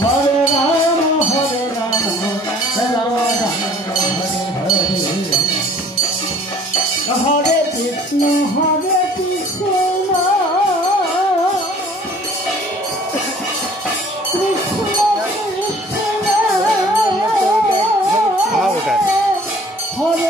Hare Rama, Rama Rama, Hare Krishna, Hare Krishna, Krishna Krishna, Hare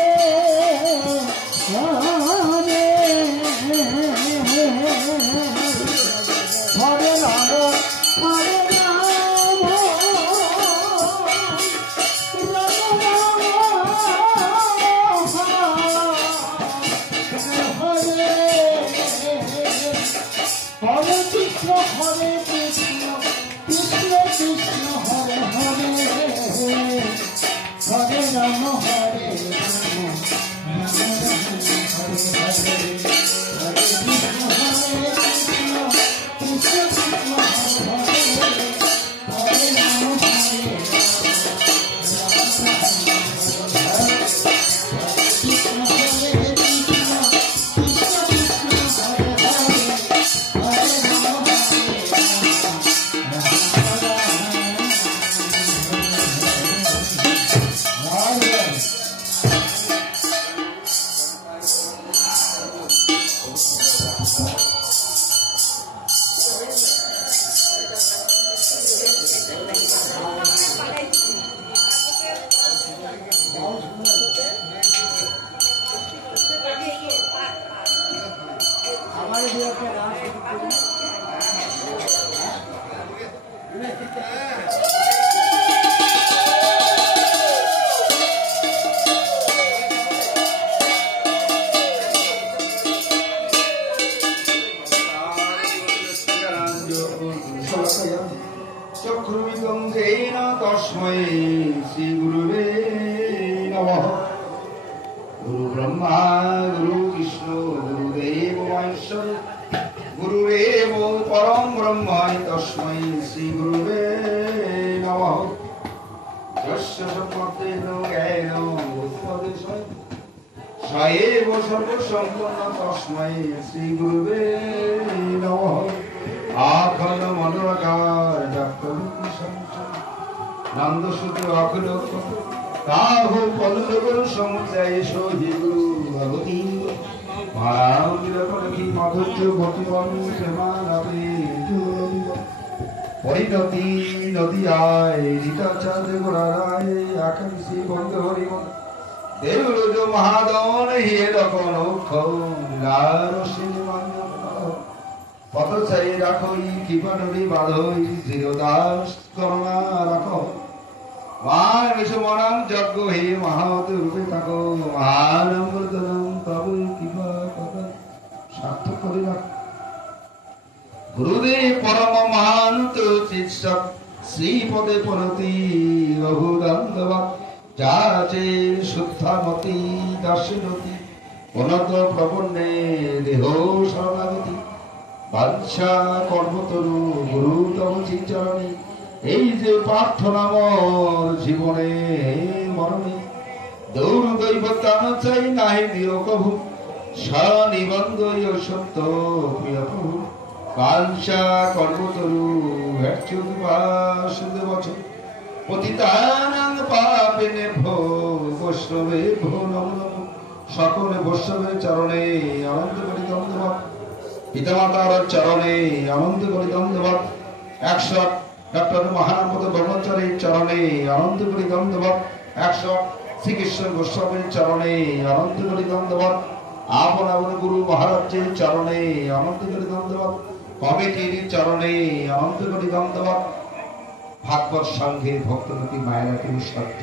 ভাগবত সংঘের ভক্তমতী মায়েরাকে সাধ্য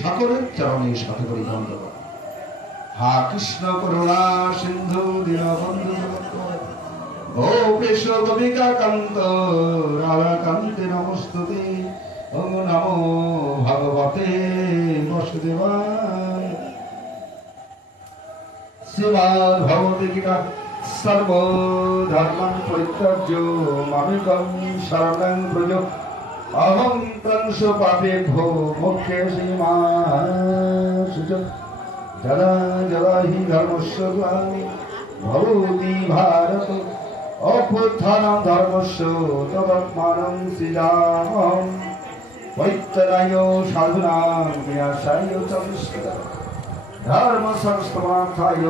সকলের চরণে শত করি ধন্যবাদ। হা কৃষ্ণ করুণা সিন্ধু দীনবন্ধু গোপেশ গোপিকা কান্ত রাধাকান্তে নমস্তুতে। ওম নমো ভগবতে বাসুদেবায়। শ্রীমদ্ ভগবদ্ গীতা সর্বধর্মাन् পরিত্যাজ্য মামেকং শরণং ব্রজ অহং ত্বংশ পাপেভ্যো মোক্ষয়সি মা শুচঃ। যদা যদা হি ধর্মস্য গ্লানির্ভবতি ভারত অভ্যুত্থানং ধর্মস্য তদাত্মানং সৃজামহং পরিত্রাণায় সাধুনাং বিনাশায় চ দুষ্কৃতাং ধর্ম সংস্থায়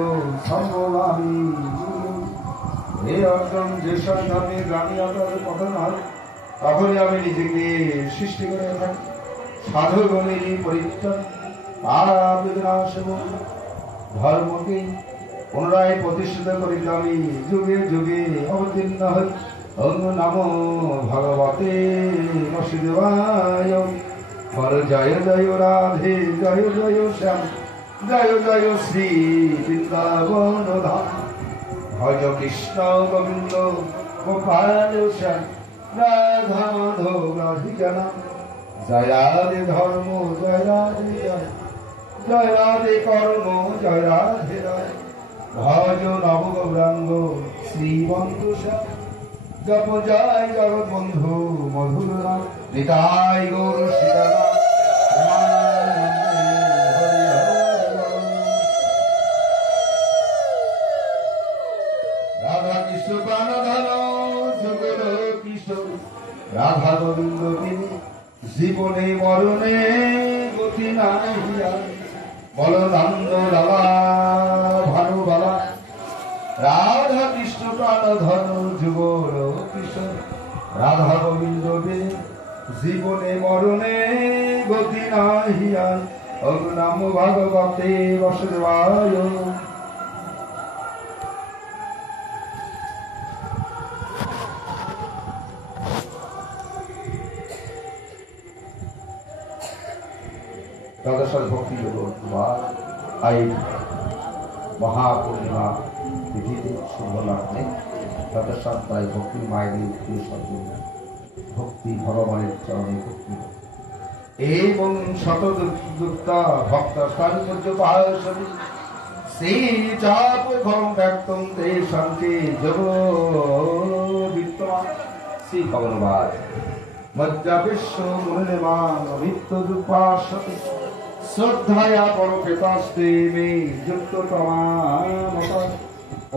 সম্ভবামি। হে অর্জুন, যে সময় ধর্মের গ্লানি আপনাদের পতন হয় তখনই আমি নিজেকে সৃষ্টি করে থাকি। সাধুগণের পরিত্রাণ ধর্মকে পুনরায় প্রতিষ্ঠিত করিল আমি যুগে যুগে অবতীর্ণ হই। ওম নমো ভগবতে বাসুদেবায়। বল জয় জয় রাধে, জয় জয় শ্যাম, জয় জয় শ্রী বৃন্দাবন ধাম। ভজ কৃষ্ণ গোবিন্দ গোপাল শ্যাম, রাধা মাধব রাধিকা নাম। জয় রাধে ধর্ম, জয় রাধে জয়, জয় রাধে কর্ম, জয় রাধে রায়। ভজ নব গৌরাঙ্গ শ্রীবন্ধু শ্যাম, জপ জয় জগৎবন্ধু মধুর নাম। নিতাই গৌর সীতারাম। রাধা কৃষ্ণ প্রাণধন যুগল কিশোর, রাধা গোবিন্দ তিনি জীবনে মরণে গতি নাই। বলনন্দ লালা ভানুবালা, রাধা কৃষ্ণ প্রাণধন যুগল কিশোর, রাধা গোবিন্দ তিনি জীবনে মরণে গতি নাই। ওম নমো ভগবতে বাসুদেবায়। দ্বাদশ ভক্তি যোগ আই মহাপূর্ণিমা তিথিতে শুভ লগ্নে দ্বাদশ প্রায় ভক্তি মায়ের প্রিয় সর্বজন ভক্তি ভগবানের চরণে ভক্তি এবং শতযুক্তা ভক্ত সার্বর্য পাশবি শ্রী চাপ ঘম ব্যক্তম তে শান্তি যোগ বিত্তমা শ্রী ভগবান মজ্জা বিশ্ব মুনিমান নিত্য দুপাশতি শ্রদ্ধায়া পরপেতাস্তে মে যুক্ত তমামতা।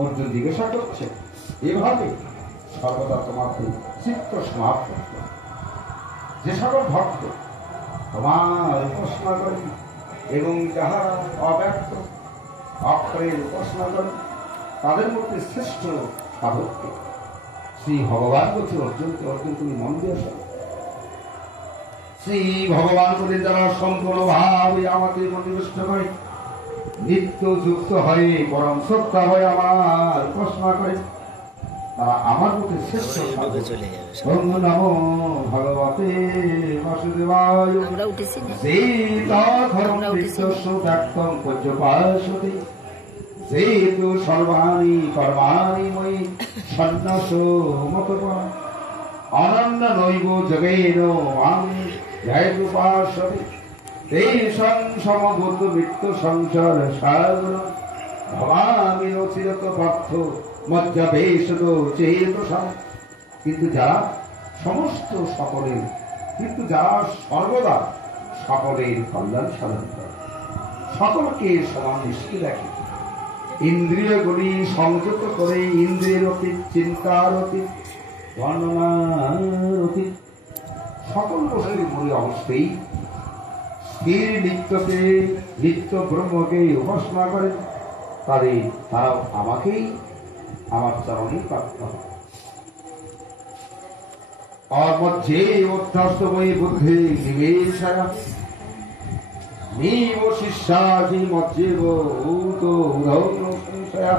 অর্জুন জিজ্ঞাসা করছে, এভাবে সর্বদা তোমাকে চিত্ত সমাপ্ত যে সকল ভক্ত তোমার উপাসনা করে এবং যাহারা অব্যক্ত অক্ষরের উপাসনা করে তাদের মধ্যে শ্রেষ্ঠ সাধককে শ্রী ভগবান বলছে অর্জুনকে, অর্জুন তুমি মন দিয়ে শোনো। শ্রী ভগবান বলে যারা সম্পূর্ণ ভাবে আমাকে মনিবিষ্ট করে নিত্য যুক্ত হয়ে পরম সত্তা হয়ে আমার উপাসনা করে তারা আমার মধ্যে শ্রেষ্ঠ সাধক। ওম নমো ভগবতে বাসুদেবায়। সীতা ধর্ম বিশ্বস্য ব্যক্তং পূজ্যপাশতি সেতু সর্বাণি কর্মাণি ময়ি সন্ন্যাস মতপা অনন্য নৈব জগেন আমি জয়ুপাশতি তেষাং সমভূত মৃত্যু সংসার সাগর ভবামি রচিত পার্থ মজ্জাবেশদ চেতসা। কিন্তু যারা সমস্ত সকলের, কিন্তু যারা সর্বদা সকলের কল্যাণ সাধন করে, সকলকে সমান দৃষ্টি দেখে, ইন্দ্রিয়গুলি সংযত করে ইন্দ্রিয়ের অতীত, চিন্তার অতীত, বর্ণনার অতীত সকল বস্তুর মূল অবস্থায় স্থির নিত্যতে নিত্য ব্রহ্মকে উপাসনা করে তারাও আমাকেই আমার চরণে প্রাপ্ত হয়। আর মধ্যে অধ্যাস্তময়ী বুদ্ধি নিবেশয়া নিব শিষ্যাধি মধ্যেব উত উদৌন সংশয়া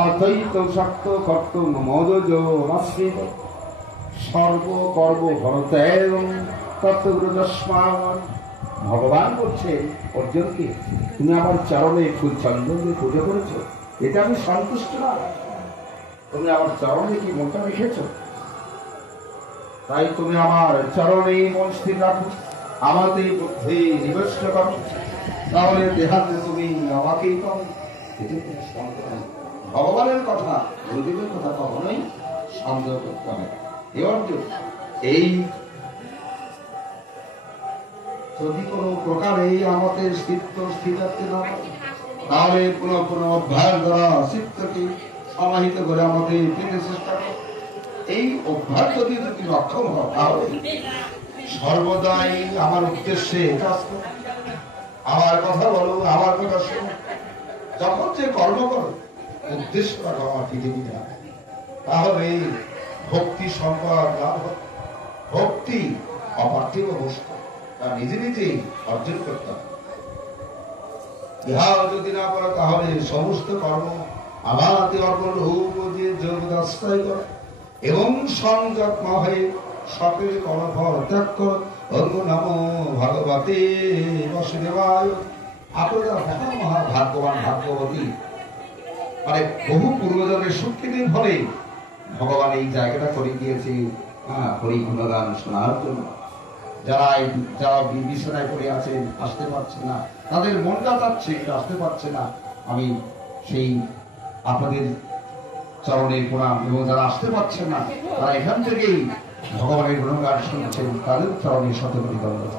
অদ্বৈত শক্ত কর্তম মদজ আশ্রিত সর্বকর্ম ভরতের তত্ত্বগুরু যস্মান। ভগবান বলছে অর্জুনকে, তুমি আমার চরণে ফুল চন্দন দিয়ে পুজো করেছ, এটা আমি সন্তুষ্ট না। তুমি আমার চরণে কি মনটা রেখেছ, তাই তুমি আমার চরণে মন স্থির রাখো, আমাতে বুদ্ধি নিবেশ করো, তাহলে দেহাতে তুমি আমাকেই পাও। ভগবানের কথা, গুরুদেবের কথা কখনোই সন্দেহ করতে হবে। এই যদি কোনো প্রকারে আমাদের চিত্ত স্থির রাখতে না পারে, তাহলে পুনঃ পুনঃ অভ্যাস দ্বারা চিত্তকে সমাহিত করে আমাদের দিতে চেষ্টা করো। এই অভ্যাস যদি তুমি অক্ষম হও তাহলে সর্বদাই আমার উদ্দেশ্যে কাজ করো, আমার কথা বলো, আমার কথা শোনো, যখন যে কর্ম করো উদ্দেশ্য রাখো আমার পৃথিবীতে, তাহলে ভক্তি সম্পদ লাভ হবে। ভক্তি অপার্থিব বস্তু, তা নিজে নিজেই অর্জন করতে হবে। ইহা যদি না করো তাহলে সমস্ত কর্ম আমাদের অর্পণ রূপ দিয়ে যোগদাস্তায় করে এবং সংযত্ন হয়ে সকলে কর্মফল ত্যাগ কর। নাম ভগবতে বসুদেবায়। আপনারা মহা ভাগ্যবান ভাগ্যবতী, মানে বহু পূর্বজনের শক্তিদের ফলে ভগবান এই জায়গাটা করে দিয়েছে হরি গুণগান শোনার জন্য। যারা বিছানায় পড়ে আছেন, আসতে পারছে না, তাদের মনটা চাচ্ছে আসতে পারছে না, আমি সেই আপনাদের চরণের প্রণাম। এবং যারা আসতে পারছেন না তারা এখান থেকেই ভগবানের গুণগান শুনছেন, তাদের চরণের সাথে প্রতিদ্বন্দ্ব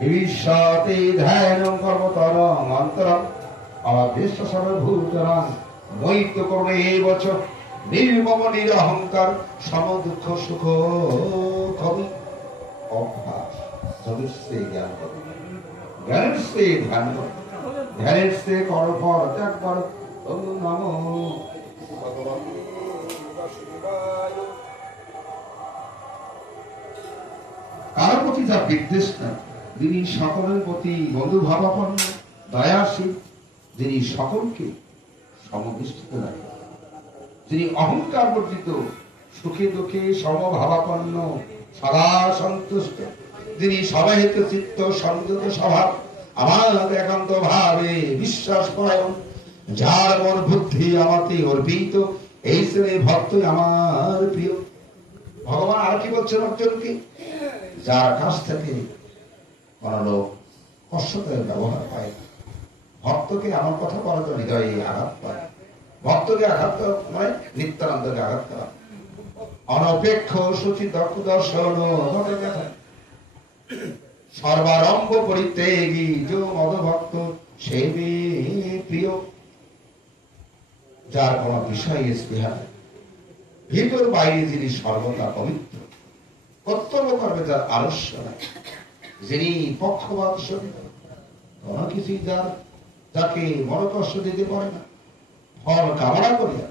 ভবিষ্যতে ধ্যান কর্মতরং অন্তরম আমার দেশ সর্বভূতরাং মৈত্র করবে এই বছর নির্মম নিরহংকার সম দুঃখ সুখ কবি অভ্যাস। জ্ঞানের সে ধ্যান কর, ধ্যানের সে কর্মফল ত্যাগ কর। নম ভগবান। কার প্রতি যা বিদ্বেষ না, যিনি সকলের প্রতি বন্ধুভাবাপন্ন দয়াশীল, যিনি সকলকে সমদৃষ্টিতে রাখেন, যিনি অহংকার বর্জিত, সুখে দুঃখে সমভাবাপন্ন, সদা সন্তুষ্ট, যিনি সবাহিত চিত্ত সংযত স্বভাব, আমার একান্ত ভাবে বিশ্বাস পরায়ণ, যার মন বুদ্ধি আমাতে অর্পিত, এই শ্রেণী ভক্ত আমার প্রিয়। ভগবান আর কি বলছেন অর্জুনকে? যার কাছ থেকে কোন লোক কষ্টকর ব্যবহার পায়, ভক্তকে আমার কথা বলা তো হৃদয়ে আঘাত পায়, ভক্তকে আঘাত করা মানে নিত্যানন্দকে আঘাত করা, অনপেক্ষ সূচি দর্শন সর্বারম্ভ পরিত্যাগী যে মদভক্ত সে প্রিয়। যার কোন বিষয় স্পৃহা, ভিতর বাইরে যিনি সর্বদা পবিত্র, কর্তব্য করবে যার আলস্য নাই, যিনি পক্ষপাত কোন কিছুই যাকে মনোকষ্ট দিতে পারে না, ফল কামনা করিয়া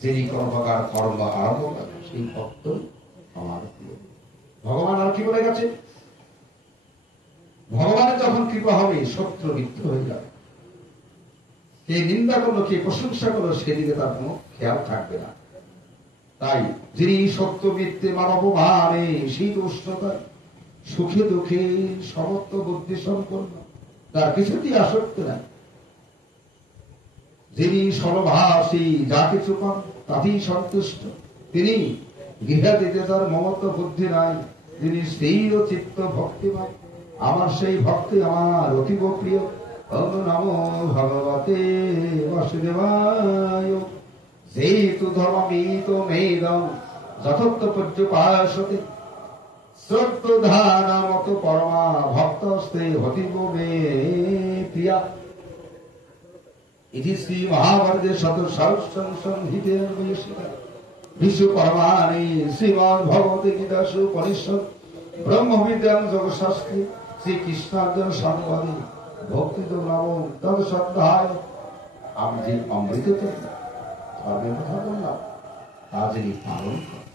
যিনি কোন প্রকার কর্ম আরম্ভ করে সেই ভক্ত আমার প্রিয়। ভগবান আর কি বলে গেছে? ভগবানের যখন কৃপা হবে শত্রু মিত্র হয়ে যাবে, কে নিন্দা করলো কে প্রশংসা করলো সেদিকে তার কোনো খেয়াল থাকবে না। তাই যিনি সত্য মিথ্যে মানব ভাবে শীত উষ্ণতায় সুখে দুঃখে সমস্ত বুদ্ধি সম্পন্ন, তার কিছুতেই আসক্ত নাই, যিনি সর্বভাষী, যা কিছু পান তাতেই সন্তুষ্ট, তিনি গৃহে দিতে তার মমত্ব বুদ্ধি নাই, তিনি স্থির চিত্ত ভক্তিমান, আমার সেই ভক্তি আমার অতীব প্রিয়। নম ভগবতে বাসুদেবায়। যেহেতু ধর্মবিত মেদম যথোক্ত পর্যপাসতে শ্রদ্ধানামত পরমা ভক্তস্তে হতিব মে প্রিয়া। ইতি শ্রী মহাভারতে সংহিতে বিষ্ণু পরমাণি শ্রীমদ ভগবতে গীতাসু পরিষদ ব্রহ্মবিদ্যাং যোগশাস্ত্রে শ্রীকৃষ্ণার্জুন সংবাদে ভক্তি তো নাম তদ শ্রদ্ধায়। আমি যে অমৃত ধর্মের কথা বললাম তা যিনি পালন করেন,